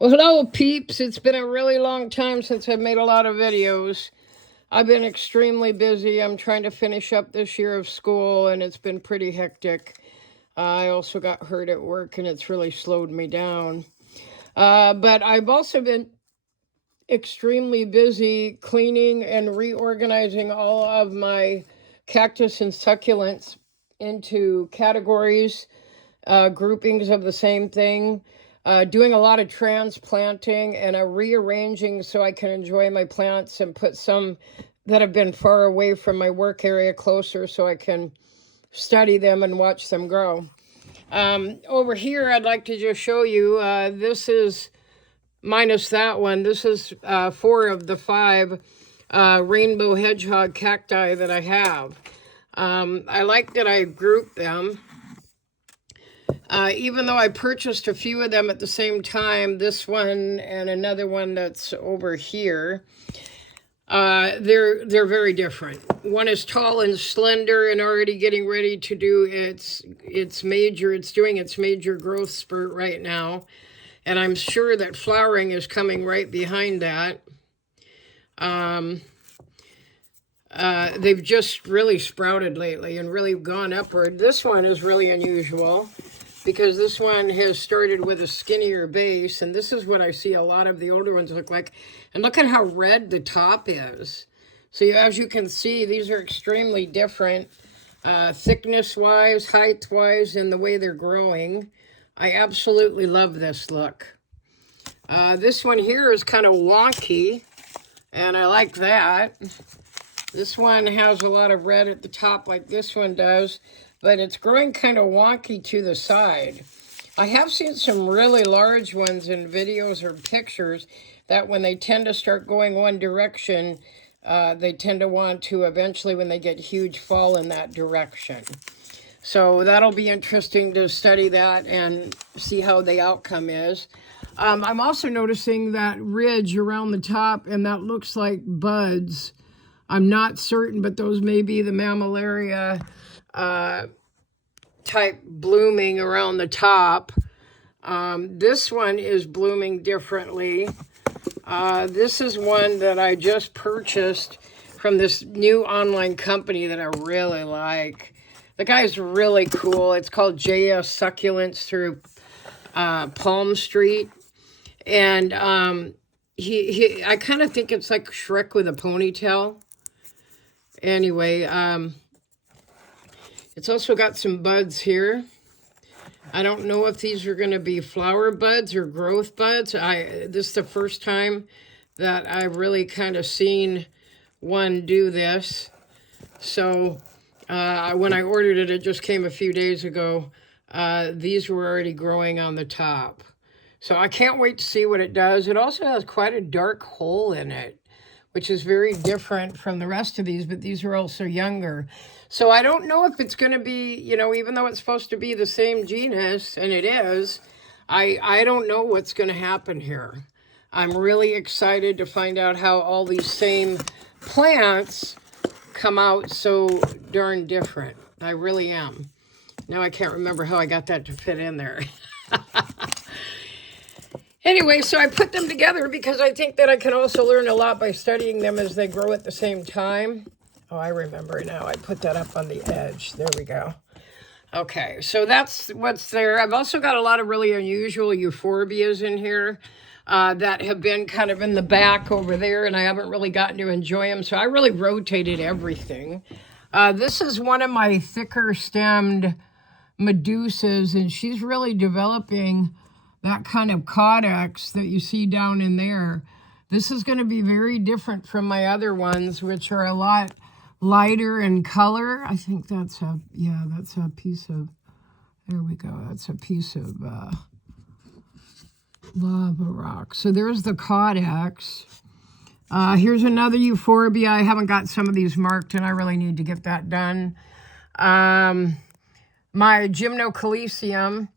Well, hello, peeps. It's been a really long time since I've made a lot of videos. I've been extremely busy. I'm trying to finish up this year of school, and it's been pretty hectic. I also got hurt at work, and it's really slowed me down. But I've also been extremely busy cleaning and reorganizing all of my cactus and succulents into categories, groupings of the same thing, doing a lot of transplanting and rearranging so I can enjoy my plants and put some that have been far away from my work area closer so I can study them and watch them grow. Over here, I'd like to just show you, this is minus that one. This is 4 of the 5 rainbow hedgehog cacti that I have. I like that I grouped them. Even though I purchased a few of them at the same time, this one and another one that's over here, they're very different. One is tall and slender and already getting ready to do it's doing its major growth spurt right now. And I'm sure that flowering is coming right behind that. They've just really sprouted lately and really gone upward. This one is really unusual because this one has started with a skinnier base, and this is what I see a lot of the older ones look like. And look at how red the top is. So as you can see, these are extremely different, thickness-wise, height-wise, and the way they're growing. I absolutely love this look. This one here is kind of wonky, and I like that. This one has a lot of red at the top like this one does, but it's growing kind of wonky to the side. I have seen some really large ones in videos or pictures that when they tend to start going one direction, they tend to want to eventually, when they get huge, fall in that direction. So that'll be interesting to study that and see how the outcome is. I'm also noticing that ridge around the top, and that looks like buds. I'm not certain, but those may be the mammillaria type blooming around the top. This one is blooming differently. This is one that I just purchased from this new online company that I really like. The guy's really cool. It's called JS Succulents through Palm Street. And I kind of think it's like Shrek with a ponytail. Anyway, it's also got some buds here. I don't know if these are going to be flower buds or growth buds. This is the first time that I've really kind of seen one do this. So when I ordered it, it just came a few days ago. These were already growing on the top. So I can't wait to see what it does. It also has quite a dark hole in it, which is very different from the rest of these, but these are also younger. So I don't know if it's going to be, even though it's supposed to be the same genus, and it is, I don't know what's going to happen here. I'm really excited to find out how all these same plants come out so darn different. I really am. Now I can't remember how I got that to fit in there. Anyway, so I put them together because I think that I can also learn a lot by studying them as they grow at the same time. Oh, I remember now. I put that up on the edge. There we go. Okay, so that's what's there. I've also got a lot of really unusual euphorbias in here that have been kind of in the back over there, and I haven't really gotten to enjoy them, so I really rotated everything. This is one of my thicker stemmed medusas, and she's really developing that kind of caudex that you see down in there. This is going to be very different from my other ones, which are a lot lighter in color. I think that's a piece of, there we go, that's a piece of lava rock. So there's the caudex. Here's another euphorbia. I haven't got some of these marked, and I really need to get that done. My gymnocalycium,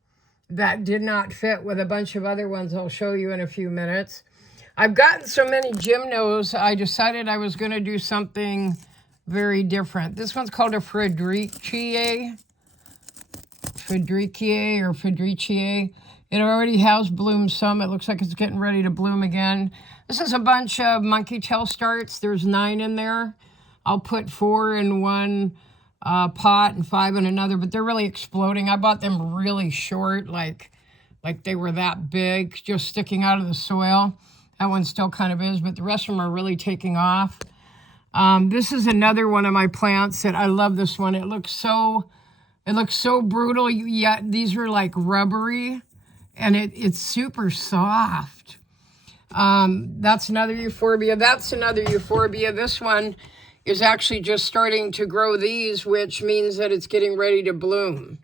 that did not fit with a bunch of other ones I'll show you in a few minutes. I've gotten so many gymnos, I decided I was going to do something very different. This one's called a Fredericia, It already has bloomed some. It looks like it's getting ready to bloom again. This is a bunch of monkey tail starts. There's 9 in there. I'll put 4 in one pot and 5 in another, but they're really exploding. I bought them really short, like they were that big, just sticking out of the soil. That one still kind of is, but the rest of them are really taking off. This is another one of my plants that I love. This one. It looks so brutal. Yet these are like rubbery, and it's super soft. That's another euphorbia. That's another euphorbia. This one is actually just starting to grow these, which means that it's getting ready to bloom.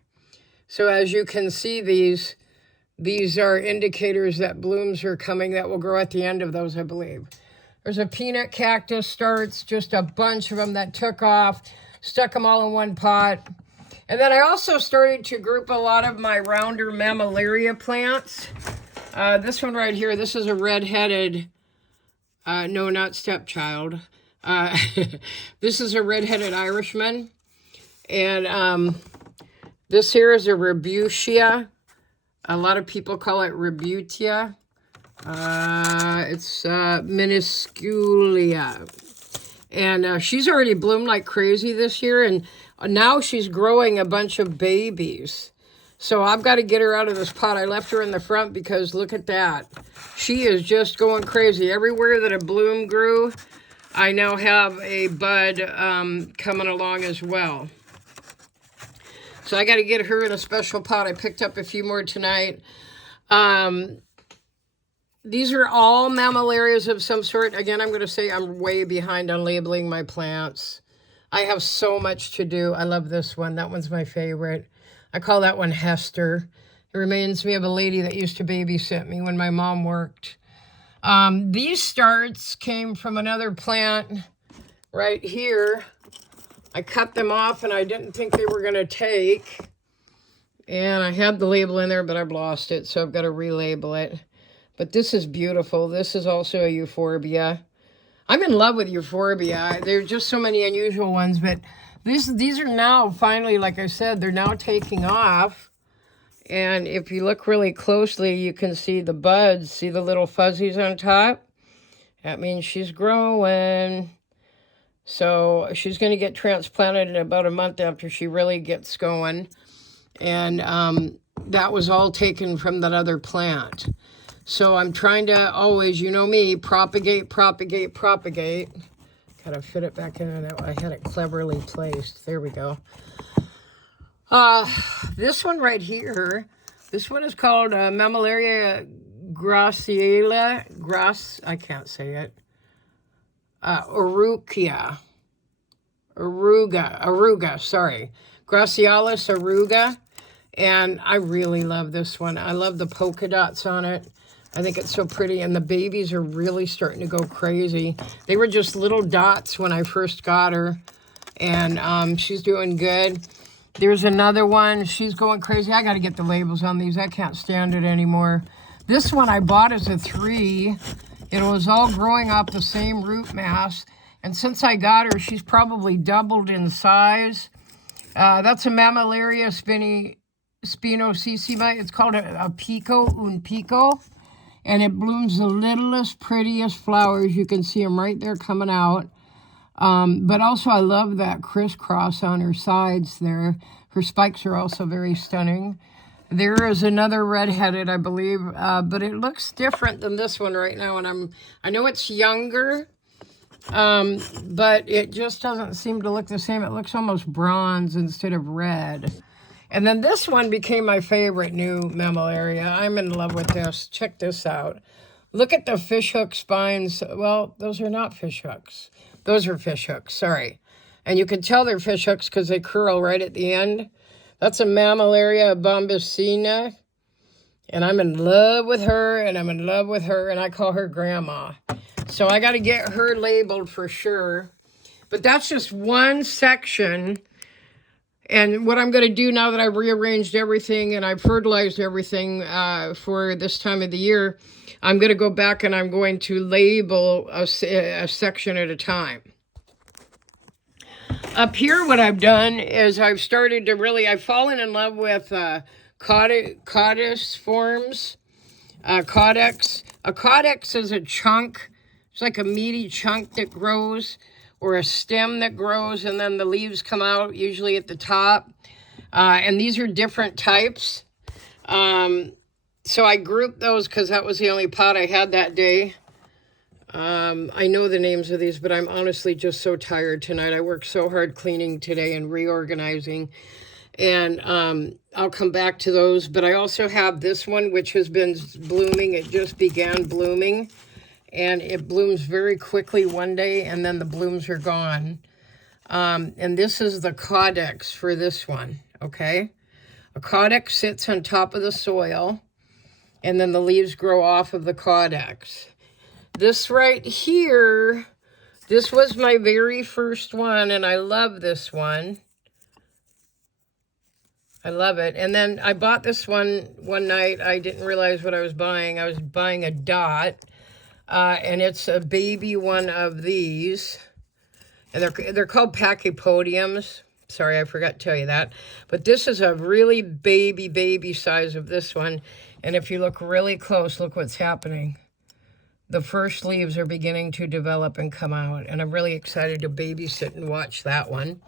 So as you can see, these are indicators that blooms are coming that will grow at the end of those, I believe. There's a peanut cactus starts, just a bunch of them that took off, stuck them all in one pot. And then I also started to group a lot of my rounder mammillaria plants. This one right here, this is a red-headed, no, not stepchild. This is a red-headed Irishman. And this here is a Rebutia. A lot of people call it Rebutia. It's minusculia. And she's already bloomed like crazy this year. And now she's growing a bunch of babies. So I've got to get her out of this pot. I left her in the front because look at that. She is just going crazy. Everywhere that a bloom grew, I now have a bud coming along as well. So I got to get her in a special pot. I picked up a few more tonight. These are all mammillarias of some sort. Again, I'm going to say I'm way behind on labeling my plants. I have so much to do. I love this one. That one's my favorite. I call that one Hester. It reminds me of a lady that used to babysit me when my mom worked. These starts came from another plant right here. I cut them off and I didn't think they were going to take. And I had the label in there, but I've lost it, so I've got to relabel it. But this is beautiful. This is also a euphorbia. I'm in love with euphorbia. There are just so many unusual ones, but these are now finally, like I said, they're now taking off. And if you look really closely, you can see the buds. See the little fuzzies on top? That means she's growing. So she's going to get transplanted in about a month after she really gets going. And that was all taken from that other plant. So I'm trying to always, you know me, propagate. Got to fit it back in there. I had it cleverly placed. There we go. This one right here, this one is called Mammillaria graciela. I can't say it. Aruga, sorry. Gracialis aruga. And I really love this one. I love the polka dots on it. I think it's so pretty. And the babies are really starting to go crazy. They were just little dots when I first got her. And she's doing good. There's another one. She's going crazy. I got to get the labels on these. I can't stand it anymore. This one I bought as a 3. It was all growing up the same root mass. And since I got her, she's probably doubled in size. That's a Mammillaria spinosissima. It's called a pico, un pico. And it blooms the littlest, prettiest flowers. You can see them right there coming out. But also I love that crisscross on her sides there. Her spikes are also very stunning. There is another red-headed, I believe, but it looks different than this one right now. And I know it's younger, but it just doesn't seem to look the same. It looks almost bronze instead of red. And then this one became my favorite new mammillaria. I'm in love with this. Check this out. Look at the fishhook spines. Well, those are not fishhooks. Those are fishhooks, sorry. And you can tell they're fishhooks because they curl right at the end. That's a Mammillaria bombacina. And I'm in love with her, and I'm in love with her, and I call her Grandma. So I got to get her labeled for sure. But that's just one section. And what I'm going to do now that I've rearranged everything and I've fertilized everything for this time of the year, I'm going to go back and I'm going to label a section at a time. Up here, what I've done is I've started to really, I've fallen in love with Caudiforms, caudex. A caudex is a chunk. It's like a meaty chunk that grows, or a stem that grows, and then the leaves come out, usually at the top. And these are different types. So I grouped those because that was the only pot I had that day. I know the names of these, but I'm honestly just so tired tonight. I worked so hard cleaning today and reorganizing. And I'll come back to those. But I also have this one, which has been blooming. It just began blooming. And it blooms very quickly one day, and then the blooms are gone. And this is the caudex for this one, okay? A caudex sits on top of the soil, and then the leaves grow off of the caudex. This right here, this was my very first one, and I love this one. I love it. And then I bought this one night. I didn't realize what I was buying. I was buying a dot, and it's a baby one of these. And they're called pachypodiums. Sorry, I forgot to tell you that. But this is a really baby size of this one. And if you look really close, look what's happening. The first leaves are beginning to develop and come out. And I'm really excited to babysit and watch that one.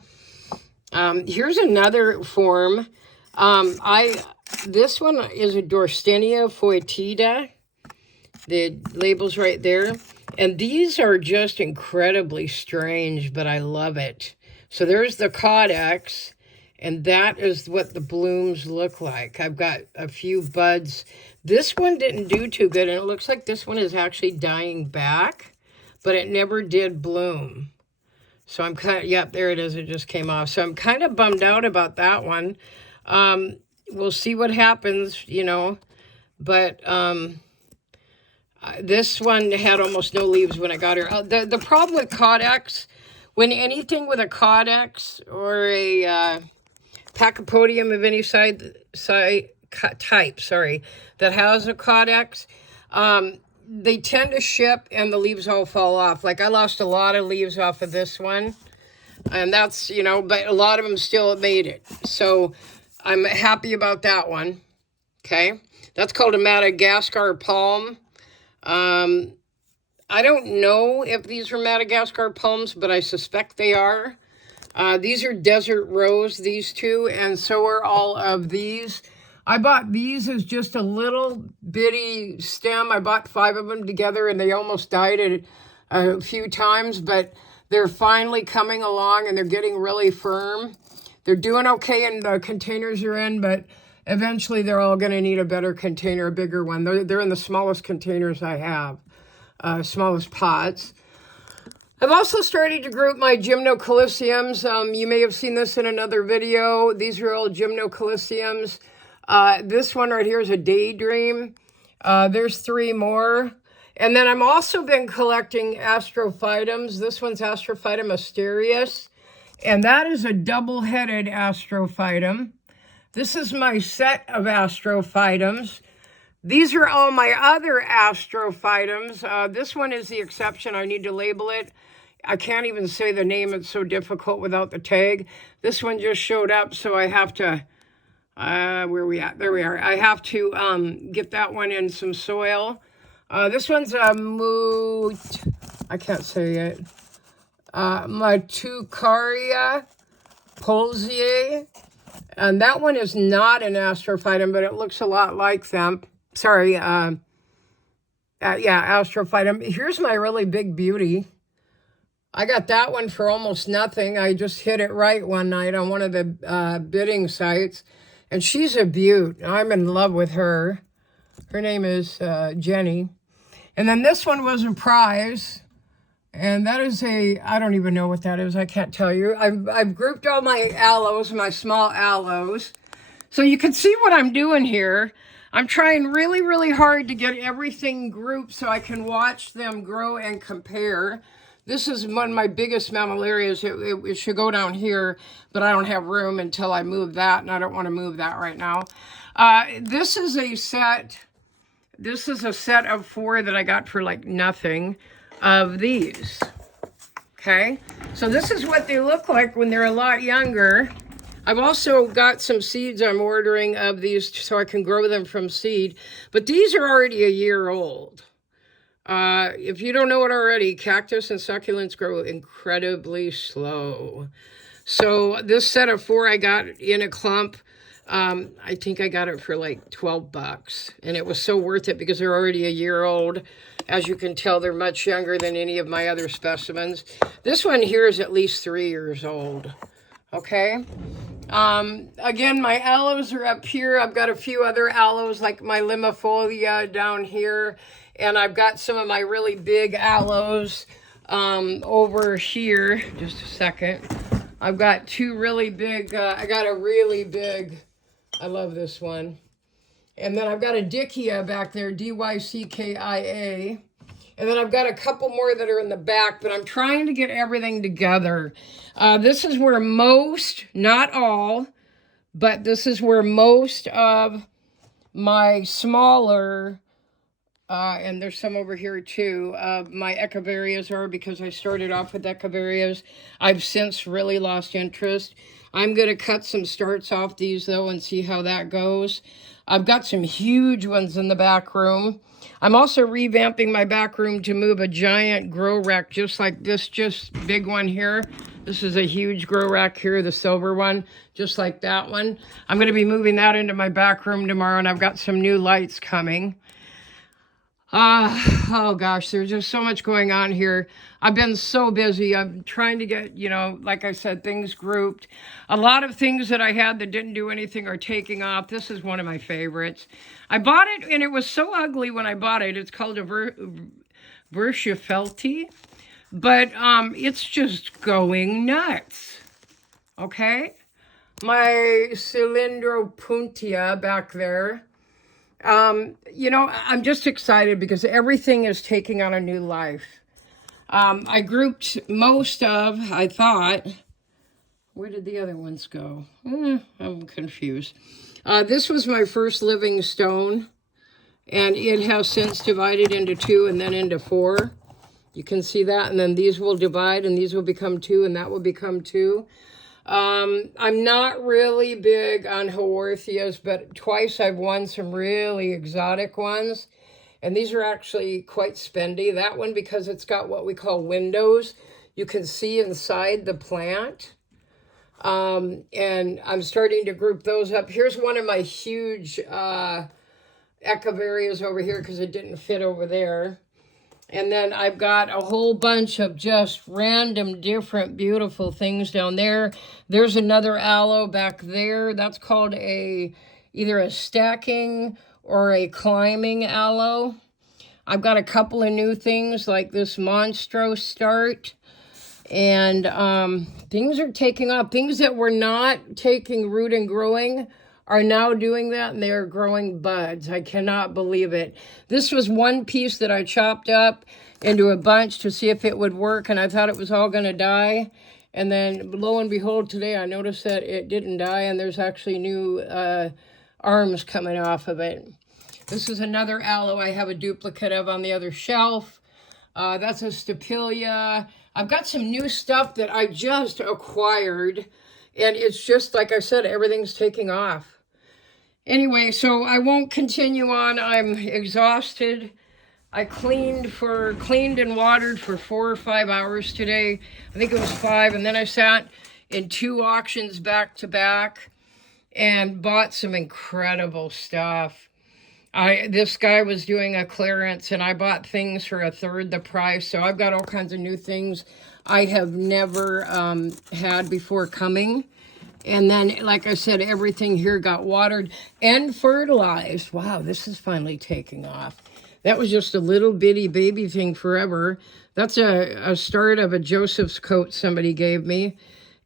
Here's another form. This one is a Dorstenia foetida. The label's right there. And these are just incredibly strange, but I love it. So there's the caudex, and that is what the blooms look like. I've got a few buds. This one didn't do too good, and it looks like this one is actually dying back, but it never did bloom. So I'm kind of, yep, there it is. It just came off. So I'm kind of bummed out about that one. We'll see what happens, you know, but this one had almost no leaves when I got her. The problem with caudex, when anything with a caudex or a pachypodium of any type, that has a caudex, they tend to ship and the leaves all fall off. Like I lost a lot of leaves off of this one, and that's, you know, but a lot of them still made it. So I'm happy about that one. Okay. That's called a Madagascar palm. I don't know if these are Madagascar palms, but I suspect they are. These are desert rose, these two, and so are all of these. I bought these as just a little bitty stem. I bought 5 of them together, and they almost died a few times, but they're finally coming along, and they're getting really firm. They're doing okay in the containers they're in, but eventually they're all going to need a better container, a bigger one. They're in the smallest containers I have, smallest pots. I've also started to group my gymnocalyciums. You may have seen this in another video. These are all gymnocalyciums. This one right here is a daydream. There's 3 more. And then I've also been collecting astrophytums. This one's Astrophytum asterius. And that is a double-headed astrophytum. This is my set of astrophytums. These are all my other astrophytums. This one is the exception. I need to label it. I can't even say the name. It's so difficult without the tag. This one just showed up, so I have to, where are we at? There we are. I have to get that one in some soil. This one's a I can't say it. Matucaria polziae. And that one is not an astrophytum, but it looks a lot like them. Sorry, yeah, astrophytum. Here's my really big beauty. I got that one for almost nothing. I just hit it right one night on one of the bidding sites. And she's a beaut. I'm in love with her. Her name is Jenny. And then this one was a prize. And that is I don't even know what that is. I can't tell you. I've grouped all my aloes, my small aloes. So you can see what I'm doing here. I'm trying really, really hard to get everything grouped so I can watch them grow and compare. This is one of my biggest mammillarias. It should go down here, but I don't have room until I move that, and I don't want to move that right now. This is a set of 4 that I got for like nothing of these. Okay, so this is what they look like when they're a lot younger. I've also got some seeds I'm ordering of these so I can grow them from seed. But these are already a year old. If you don't know it already, cactus and succulents grow incredibly slow. So this set of 4 I got in a clump. I think I got it for like 12 bucks. And it was so worth it because they're already a year old. As you can tell, they're much younger than any of my other specimens. This one here is at least 3 years old. Okay. Again, my aloes are up here. I've got a few other aloes like my limifolia down here. And I've got some of my really big aloes over here. Just a second. I've got 2 really big, I got a really big, I love this one. And then I've got a Dickia back there, D-Y-C-K-I-A. And then I've got a couple more that are in the back, but I'm trying to get everything together. This is where most, not all, but this is where most of my smaller, and there's some over here too, my echeverias are, because I started off with echeverias. I've since really lost interest. I'm going to cut some starts off these though and see how that goes. I've got some huge ones in the back room. I'm also revamping my back room to move a giant grow rack just like this, just big one here. This is a huge grow rack here, the silver one, just like that one. I'm going to be moving that into my back room tomorrow, and I've got some new lights coming. Oh gosh, there's just so much going on here. I've been so busy. I'm trying to get, like I said, things grouped. A lot of things that I had that didn't do anything are taking off. This is one of my favorites. I bought it, and it was so ugly when I bought it. It's called a Verschaffelti, but it's just going nuts. Okay? My Cylindropuntia back there. I'm just excited because everything is taking on a new life. I grouped most of, I thought, where did the other ones go? I'm confused. This was my first living stone, and it has since divided into 2 and then into 4. You can see that, and then these will divide, and these will become 2, and that will become 2. I'm not really big on Haworthias, but twice I've won some really exotic ones. And these are actually quite spendy. That one, because it's got what we call windows, you can see inside the plant. And I'm starting to group those up. Here's one of my huge echeverias over here because it didn't fit over there. And then I've got a whole bunch of just random, different, beautiful things down there. There's another aloe back there. That's called either a stacking or a climbing aloe. I've got a couple of new things like this Monstro start. And things are taking off. Things that were not taking root and growing are now doing that, and they are growing buds. I cannot believe it. This was one piece that I chopped up into a bunch to see if it would work, and I thought it was all going to die. And then, lo and behold, today I noticed that it didn't die, and there's actually new arms coming off of it. This is another aloe I have a duplicate of on the other shelf. That's a Stapelia. I've got some new stuff that I just acquired, and it's just, like I said, everything's taking off. Anyway, so I won't continue on. I'm exhausted. I cleaned and watered for 4 or 5 hours today. I think it was 5. And then I sat in 2 auctions back to back and bought some incredible stuff. This guy was doing a clearance, and I bought things for 1/3 the price. So I've got all kinds of new things I have never had before coming. And then, like I said, everything here got watered and fertilized. Wow, this is finally taking off. That was just a little bitty baby thing forever. That's a start of a Joseph's coat somebody gave me.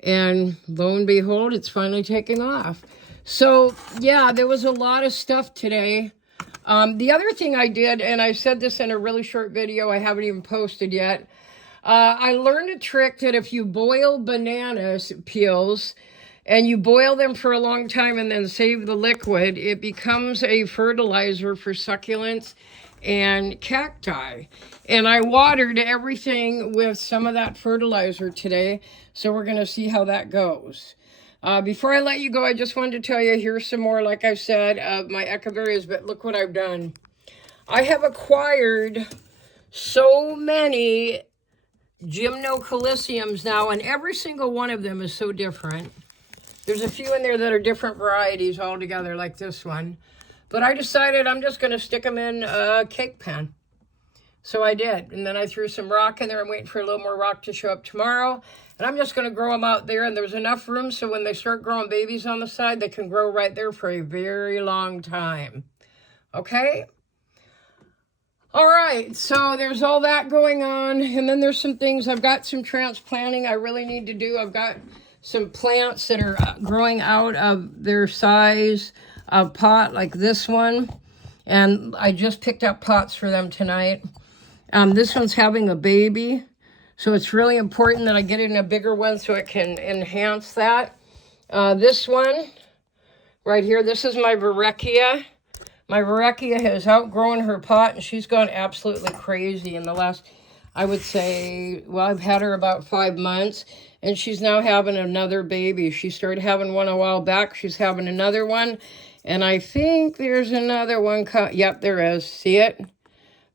And lo and behold, it's finally taking off. So, yeah, there was a lot of stuff today. The other thing I did, and I said this in a really short video I haven't even posted yet, I learned a trick that if you boil banana peels and you boil them for a long time and then save the liquid, it becomes a fertilizer for succulents and cacti. And I watered everything with some of that fertilizer today, so we're going to see how that goes. Before I let you go, I just wanted to tell you, here's some more, like I said, of my echeverias, but look what I've done. I have acquired so many gymnocalyciums now, and every single one of them is so different. There's a few in there that are different varieties altogether, like this one. But I decided I'm just going to stick them in a cake pan. So I did. And then I threw some rock in there. I'm waiting for a little more rock to show up tomorrow. And I'm just going to grow them out there. And there's enough room so when they start growing babies on the side, they can grow right there for a very long time. Okay? All right, so there's all that going on, and then there's some things. I've got some transplanting I really need to do. I've got some plants that are growing out of their size of pot, like this one, and I just picked up pots for them tonight. This one's having a baby, so it's really important that I get it in a bigger one so it can enhance that. This one right here, this is my Varechia. My Varechia has outgrown her pot, and she's gone absolutely crazy in the last, I would say, well, I've had her about 5 months, and she's now having another baby. She started having one a while back. She's having another one, and I think there's another one. Yep, there is. See it?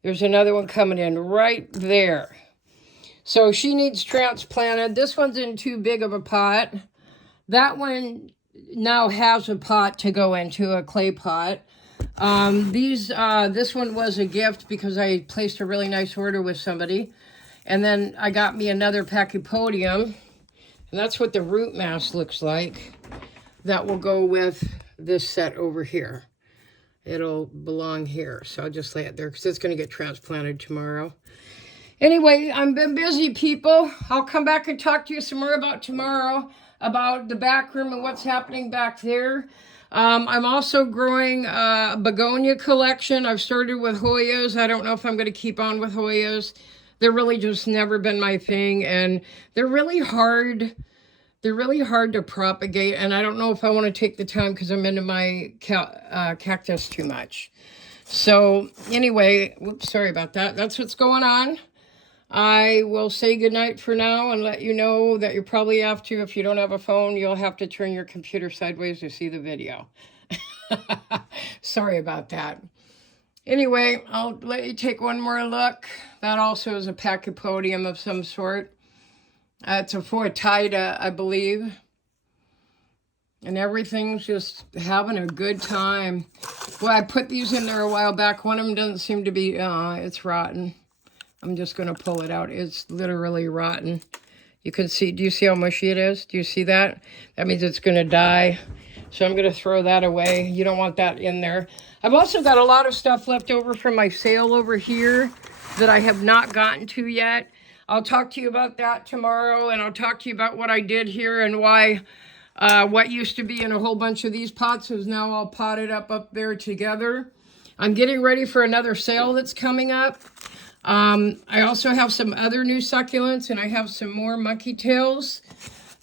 There's another one coming in right there. So she needs transplanted. This one's in too big of a pot. That one now has a pot to go into, a clay pot. This one was a gift because I placed a really nice order with somebody. And then I got me another pachypodium. And that's what the root mass looks like. That will go with this set over here. It'll belong here. So I'll just lay it there because it's going to get transplanted tomorrow. Anyway, I've been busy, people. I'll come back and talk to you some more about tomorrow, about the back room and what's happening back there. I'm also growing a begonia collection. I've started with Hoyas. I don't know if I'm going to keep on with Hoyas. They're really just never been my thing, and they're really hard. They're really hard to propagate, and I don't know if I want to take the time because I'm into my cactus too much. So anyway, whoops, sorry about that. That's what's going on. I will say goodnight for now and let you know that you probably have to, if you don't have a phone, you'll have to turn your computer sideways to see the video. Sorry about that. Anyway, I'll let you take one more look. That also is a pachypodium of some sort. It's a Fortida, I believe. And everything's just having a good time. Well, I put these in there a while back. One of them doesn't seem to be, it's rotten. I'm just going to pull it out. It's literally rotten. You can see, do you see how mushy it is? Do you see that? That means it's going to die. So I'm going to throw that away. You don't want that in there. I've also got a lot of stuff left over from my sale over here that I have not gotten to yet. I'll talk to you about that tomorrow, and I'll talk to you about what I did here and why what used to be in a whole bunch of these pots is now all potted up there together. I'm getting ready for another sale that's coming up. I also have some other new succulents, and I have some more monkey tails.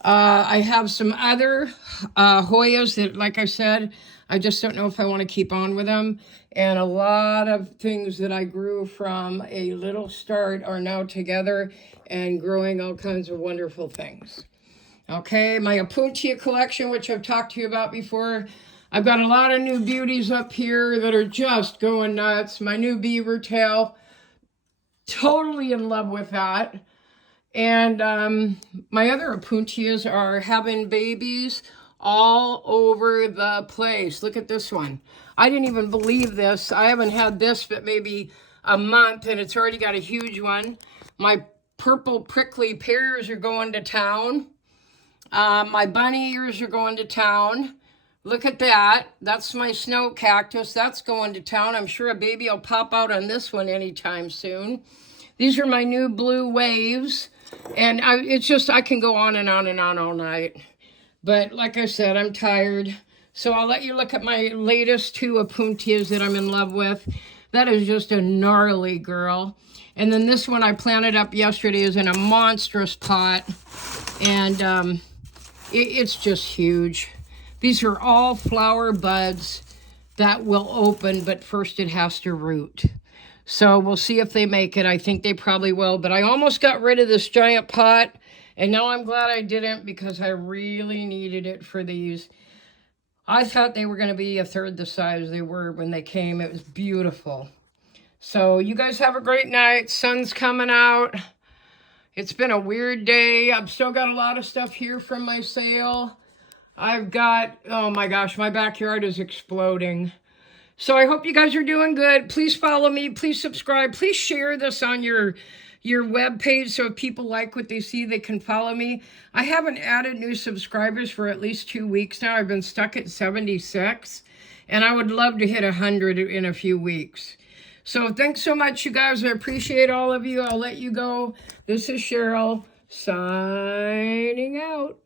I have some other Hoyas that, like I said, I just don't know if I want to keep on with them. And a lot of things that I grew from a little start are now together and growing all kinds of wonderful things. Okay, my Opuntia collection, which I've talked to you about before. I've got a lot of new beauties up here that are just going nuts. My new beaver tail. Totally in love with that. And my other Opuntias are having babies all over the place. Look at this one. I didn't even believe this. I haven't had this but maybe a month, and it's already got a huge one. My purple prickly pears are going to town. My bunny ears are going to town. Look at that. That's my snow cactus. That's going to town. I'm sure a baby will pop out on this one anytime soon. These are my new blue waves. And it's just, I can go on and on and on all night. But like I said, I'm tired. So I'll let you look at my latest two Opuntias that I'm in love with. That is just a gnarly girl. And then this one I planted up yesterday is in a monstrous pot. And it's just huge. These are all flower buds that will open, but first it has to root. So we'll see if they make it. I think they probably will. But I almost got rid of this giant pot, And now I'm glad I didn't because I really needed it for these. I thought they were going to be a third the size they were when they came. It was beautiful. So you guys have a great night. Sun's coming out. It's been a weird day. I've still got a lot of stuff here from my sale. I've got, oh my gosh, my backyard is exploding. So I hope you guys are doing good. Please follow me. Please subscribe. Please share this on your web page so if people like what they see, they can follow me. I haven't added new subscribers for at least 2 weeks now. I've been stuck at 76, and I would love to hit 100 in a few weeks. So thanks so much, you guys. I appreciate all of you. I'll let you go. This is Cheryl signing out.